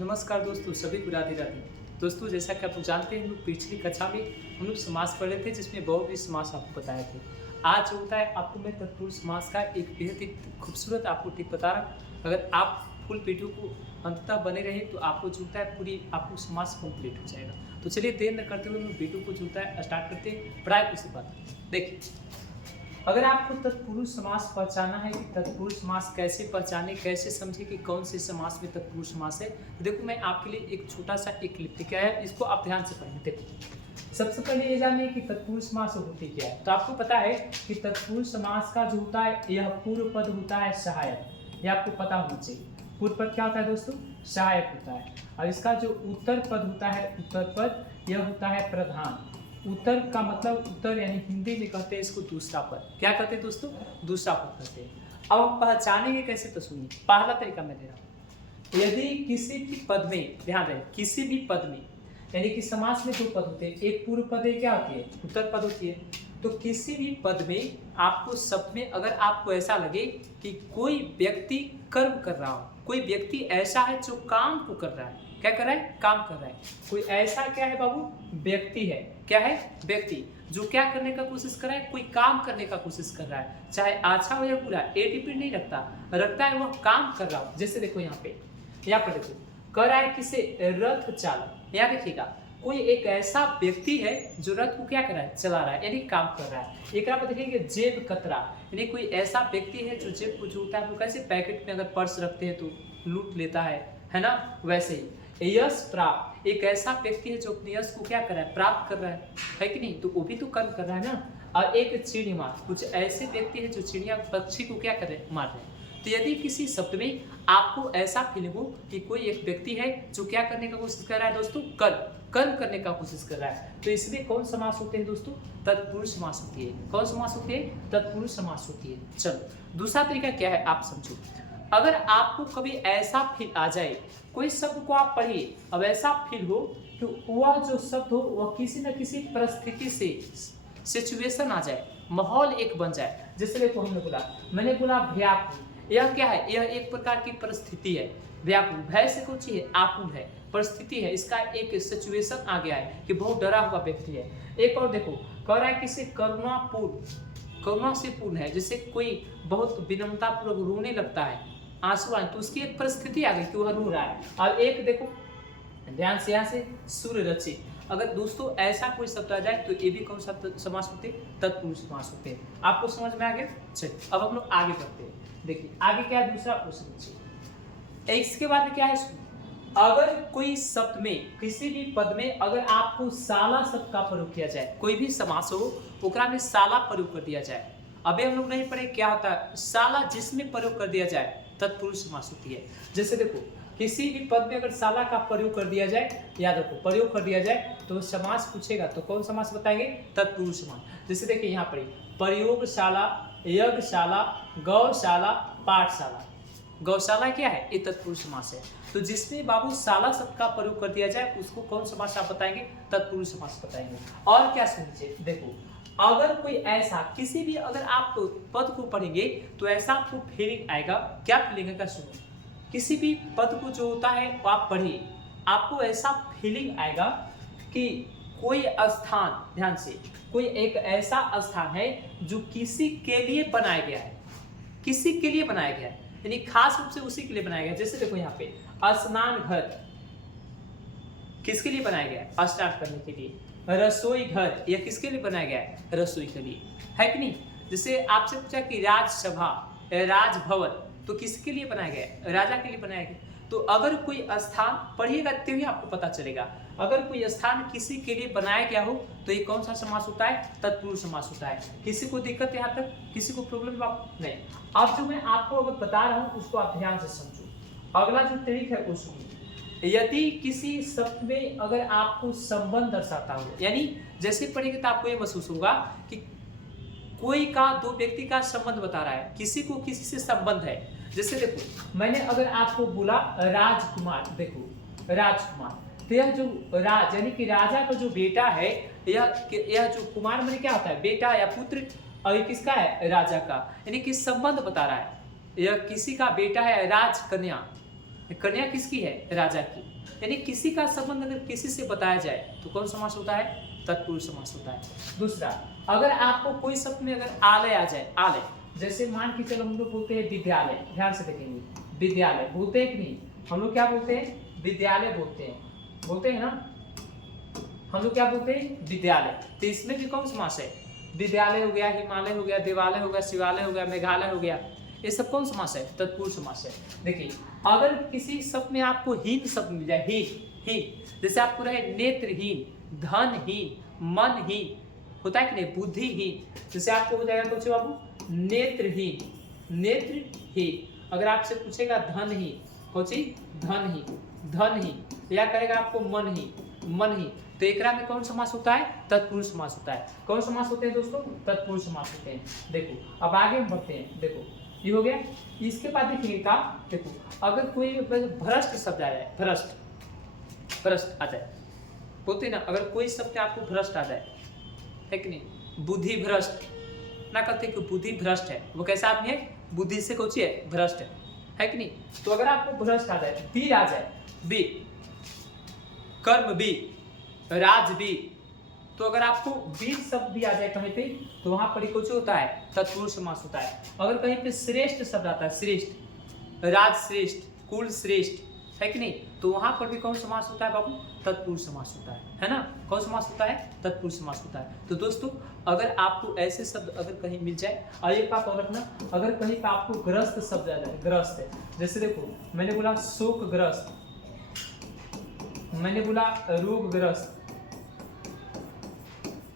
नमस्कार दोस्तों, सभी को राधे राधे। दोस्तों, जैसा कि आप लोग जानते हैं, हम लोग पिछली कक्षा में हम लोग समास पढ़ रहे थे, जिसमें बहुव्रीहि समास आपको बताए थे। आज जो होता है, आपको मैं तत्पुरुष समास का एक बेहद ही खूबसूरत आपको टिप बता रहा हूँ। अगर आप फुल वीडियो को अंततः बने रहे तो आपको जो होता है पूरी आपको समास कंप्लीट हो जाएगा। तो चलिए देर न करते हुए हम वीडियो को जो होता है स्टार्ट करते हैं। पढ़ाई को से बात देखिए, अगर आपको तत्पुरुष समास पहचाना है कि तत्पुरुष समास कैसे पहचाने, कैसे समझे कि कौन से समास में तत्पुरुष समास है, तो देखो मैं आपके लिए एक छोटा सा एक क्लिप लिखा है, इसको आप ध्यान से पढ़ें। देखो, सबसे पहले ये जानिए कि तत्पुरुष समास होती क्या है। तो आपको पता है कि तत्पुरुष समास का जो होता है, यह पूर्व पद होता है सहायक। यह आपको पता होना चाहिए। पूर्व पद क्या होता है दोस्तों? सहायक होता है। और इसका जो उत्तर पद होता है, उत्तर पद, यह होता है प्रधान। उत्तर का मतलब उत्तर, यानी हिंदी में कहते हैं इसको दूसरा पद। क्या कहते हैं दोस्तों? दूसरा पद कहते हैं। अब हम पहचानेंगे कैसे, तो सुनिए। पहला तरीका मैं दे रहा हूँ। यदि किसी भी पद में, ध्यान रहे, किसी भी पद में, यानी कि समास में दो पद होते हैं, एक पूर्व पद है, क्या होती है? उत्तर पद होती है। तो किसी भी पद में आपको शब्द में अगर आपको ऐसा लगे कि कोई व्यक्ति कर्म कर रहा हो, कोई व्यक्ति ऐसा है जो काम को कर रहा है, क्या कर रहा है? काम कर रहा है। कोई ऐसा क्या है बाबू? व्यक्ति है। क्या है? व्यक्ति, जो क्या करने का कोशिश कर रहा है? कोई काम करने का कोशिश कर रहा है, चाहे अच्छा हो या बुरा, ए डिपेंड नहीं रखता है, वह काम कर रहा हो। जैसे देखो यहाँ पे, यहाँ पर देखो, कर रहा है किसे? रथ चालक। यहाँ देखिएगा, कोई एक ऐसा व्यक्ति है जो रथ को क्या कर रहा है? चला रहा है, यानी काम कर रहा है। एक पर देखेंगे जेब कतरा, यानी कोई ऐसा व्यक्ति है जो जेब को जो होता है, वो कैसे पैकेट में अगर पर्स रखते हैं तो लूट लेता है ना? वैसे ही यश प्राप्त, एक ऐसा व्यक्ति है जो अपने यश को क्या कर रहा है? प्राप्त कर रहा है कि नहीं? तो वो भी तो कर्म कर रहा है ना। और एक चिड़ी मार, कुछ ऐसे व्यक्ति है जो चिड़िया पक्षी को क्या कर रहे हैं? मार रहे हैं। तो यदि किसी शब्द में आपको ऐसा फीलिंग हो कि कोई एक व्यक्ति है जो क्या करने का कोशिश कर रहा है दोस्तों? कर्म करने का कोशिश कर रहा है, तो इसमें कौन समास होते हैं दोस्तों? तत्पुरुष समास होती है। कौन समास होती है? तत्पुरुष समास होती है। चलो, दूसरा तरीका क्या है आप समझो। अगर आपको कभी ऐसा फील आ जाए, कोई शब्द को आप पढ़िए, अब ऐसा फील हो कि वह जो शब्द हो वह किसी न किसी परिस्थिति से, सिचुएशन आ जाए, माहौल एक बन जाए। जैसे देखो, मैंने बोला व्याकुल, यह क्या है? यह एक प्रकार की परिस्थिति है। व्याकुल, भय से कुछ है, आकुल है, परिस्थिति है, इसका एक सिचुएशन आ गया है कि बहुत डरा हुआ व्यक्ति है। एक और देखो, कह रहा है किसी करुणापूर्ण, करुणा से पूर्ण है, जैसे कोई बहुत विनम्रता पूर्वक रोने लगता है, आंसू आए, तो उसकी एक परिस्थिति आ गई कि वह रो रहा है। और एक देखो, ध्यान से, यहाँ से सूर्य रचित, अगर दोस्तों ऐसा कोई शब्द आ जाए तो ये भी कौन सा समास होते हैं? तत्पुरुष समास होते हैं। आपको समझ में आ गया? चलिए, अब हम लोग आगे बढ़ते हैं। देखिए आगे क्या है, दूसरा क्वेश्चन। इसके बाद क्या है, अगर कोई शब्द में, किसी भी पद में अगर आपको साला शब्द का प्रयोग किया जाए, कोई भी समास हो, ओकरा में साला प्रयोग कर दिया जाए। अबे हम लोग नहीं पढ़े क्या होता है साला, जिसमें प्रयोग कर दिया जाए तत्पुरुष समास होती है। जैसे देखो, किसी भी पद में अगर साला का प्रयोग कर दिया जाए, याद रखो, प्रयोग कर दिया जाए तो समास पूछेगा तो कौन समास बताएंगे? तत्पुरुष समास। जैसे देखिए यहाँ पर प्रयोगशाला, यज्ञशाला, गौशाला, पाठशाला। गौशाला क्या है? ये तत्पुरुष समास है। तो जिसमें बाबू साला शब्द का प्रयोग कर दिया जाए उसको कौन समास आप बताएंगे? तत्पुरुष समास बताएंगे। और क्या सुनिए, देखो, अगर कोई ऐसा किसी भी, अगर आप पद को पढ़ेंगे तो ऐसा आपको फीलिंग आएगा। क्या फीलिंग आएगा? सुनो, किसी भी पद को जो होता है वो आप पढ़िए, आपको ऐसा फीलिंग आएगा कि कोई स्थान, ध्यान से, कोई एक ऐसा स्थान है जो किसी के लिए बनाया गया है, किसी के लिए बनाया गया है, यानी खास रूप से उसी के लिए बनाया गया है। जैसे देखो यहाँ पे स्नान घर किसके लिए बनाया गया है? स्नान करने के लिए। रसोई घर, यह किसके लिए बनाया गया है? रसोई के लिए, है कि नहीं? जैसे आपसे पूछा कि राजसभा, राजभवन, तो किसके लिए बनाया गया है? राजा के लिए बनाया गया। तो अगर कोई स्थान पढ़िएगा तभी आपको पता चलेगा, अगर कोई स्थान किसी के लिए बनाया गया हो तो ये कौन सा समास होता है? तत्पुरुष समास होता है। किसी को दिक्कत यहाँ तक, किसी को प्रॉब्लम नहीं? अब जो मैं आपको अगर बता रहा हूँ उसको आप ध्यान से समझो। अगला जो तरीका है वो सुनिए। यदि किसी शब्द में अगर आपको संबंध दर्शाता हो, यानी जैसे पढ़ेंगे तो आपको ये महसूस होगा कि कोई का, दो व्यक्ति का संबंध बता रहा है, किसी को किसी से संबंध है। जैसे देखो, मैंने अगर आपको बोला राजकुमार, देखो राजकुमार, तो यह जो राज, यानी कि राजा का जो बेटा है, यह जो कुमार मैंने क्या होता है? बेटा या पुत्र, और ये किसका है? राजा का, यानी कि संबंध बता रहा है। यह किसी का बेटा है, राज कन्या, कन्या किसकी है, राजा की। यानी किसी का संबंध अगर किसी से बताया जाए तो कौन समास होता है, तत्पुरुष समास होता है। दूसरा, अगर आपको कोई शब्द में अगर आलय आ जाए, आलय, जैसे मान के चलो हम लोग बोलते हैं विद्यालय, ध्यान से देखेंगे, विद्यालय बोलते हैं कि नहीं, हम लोग क्या बोलते हैं, विद्यालय बोलते हैं ना, हम लोग क्या बोलते हैं, विद्यालय। तो इसमें भी कौन समास है, विद्यालय हो गया, हिमालय हो गया, देवालय हो गया, शिवालय हो गया, मेघालय हो गया, ये सब कौन समास है, तत्पुरुष समास है। देखिए अगर किसी शब्द में आपको हीन शब्द मिल जाए, हीन, जैसे आपको रहे नेत्रहीन, धनहीन, मनहीन, होता है कि नहीं, बुद्धिहीन, जैसे आपको हो जाएगा कुछ बाबू नेत्रहीन, अगर आपसे पूछेगा धनहीन, कौची, धनहीन, या कहेगा आपको मनहीन, तो एकरा में कौन समास होता है, तत्पुरुष समास होता है। कौन समास होते हैं दोस्तों, तत्पुरुष समास होते हैं। देखो अब आगे हम बढ़ते हैं, देखो ये हो गया। इसके बाद देखिए का, देखो अगर कोई भ्रष्ट शब्द आ जाए, भ्रष्ट आ जाए, बोलते हैं ना, अगर कोई शब्द आपको भ्रष्ट आ जाए, है कि नहीं, बुद्धि भ्रष्ट ना कहते कि बुद्धि भ्रष्ट है, वो कैसा आदमी है, बुद्धि से कुछ है, भ्रष्ट है कि नहीं। तो अगर आपको भ्रष्ट आ जाए, वीर आ जाए, वीर, कर्म वीर, राज वीर, तो अगर आपको वीर शब्द भी आ जाए कहीं पे, तो वहां पर कुछ होता है, तत्पुरुष समास होता है। अगर कहीं पे श्रेष्ठ शब्द आता है, श्रेष्ठ, राज श्रेष्ठ, कुल श्रेष्ठ, है कि नहीं, तो वहां पर भी कौन समास होता है बाबू, तत्पुरुष समास होता है ना, कौन समास होता है, तत्पुरुष समास होता है। तो दोस्तों अगर आपको ऐसे शब्द अगर कहीं मिल जाए, और एक बात और रखना, अगर कहीं पे आपको ग्रस्त शब्द आ जाए, ग्रस्त है, जैसे देखो मैंने बोला शोकग्रस्त, मैंने बोला रोगग्रस्त,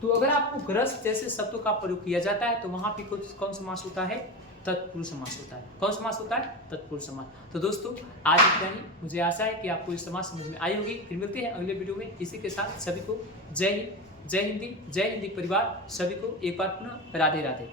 तो अगर आपको ग्रस्त जैसे शब्दों का प्रयोग किया जाता है तो वहां पे कौन समास होता है, तत्पुरुष समास होता है। कौन समास होता है, तत्पुरुष समास। तो दोस्तों आज इतना ही, मुझे आशा है कि आपको ये समास समझ में आई होगी। फिर मिलते हैं अगले वीडियो में। इसी के साथ सभी को जय हिंद, जय हिंदी परिवार, सभी को एक बार पुनः राधे राधे।